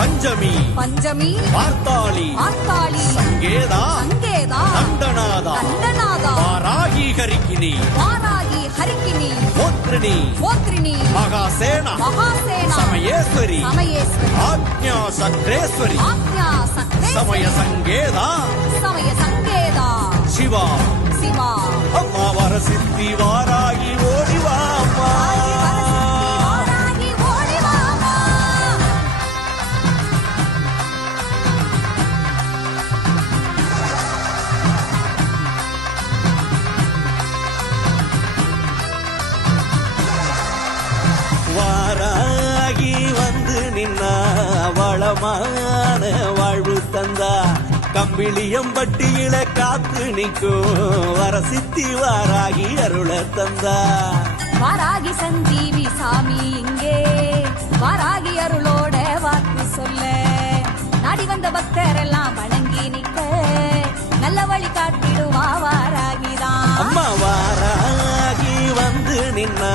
பஞ்சமி பஞ்சமி பார்த்தாளி பார்த்தாளி சங்கேதா சங்கேதா தண்டநாதா தண்டநாதா வாராகி ஹரிக்கினி வாராகி ஹரிக்கினி கோத்ரிணி கோத்ரிணி மகாசேனா மகாசேனா சமயேஸ்வரி சமயேஸ்வரி ஆக்ஞா சக்ரேஸ்வரி ஆக்ஞா சக்ரேஸ்வரி சமய சங்கேதா சமய சங்கேதா சிவா சிவா அம்மா வரசித்தி வாராகி ஓடிவா அம்மா வாராகி ஓடிவாமா வாராகி வந்து நின்னா வளமான வாழ்வு தந்தா கம்பிளியம்பட்டியில காத்து நிற்கும் வரசித்தி வாராகி அருள தந்தா வாராகி சஞ்சீவி சாமி இங்கே வாராகி அருளோட வாக்கு சொல்ல நாடி வந்த பக்தரெல்லாம் வணங்கி நிற்க நல்ல வழி காட்டிடுவா வாராகிதான் அம்மா வாராகி வந்து நின்னா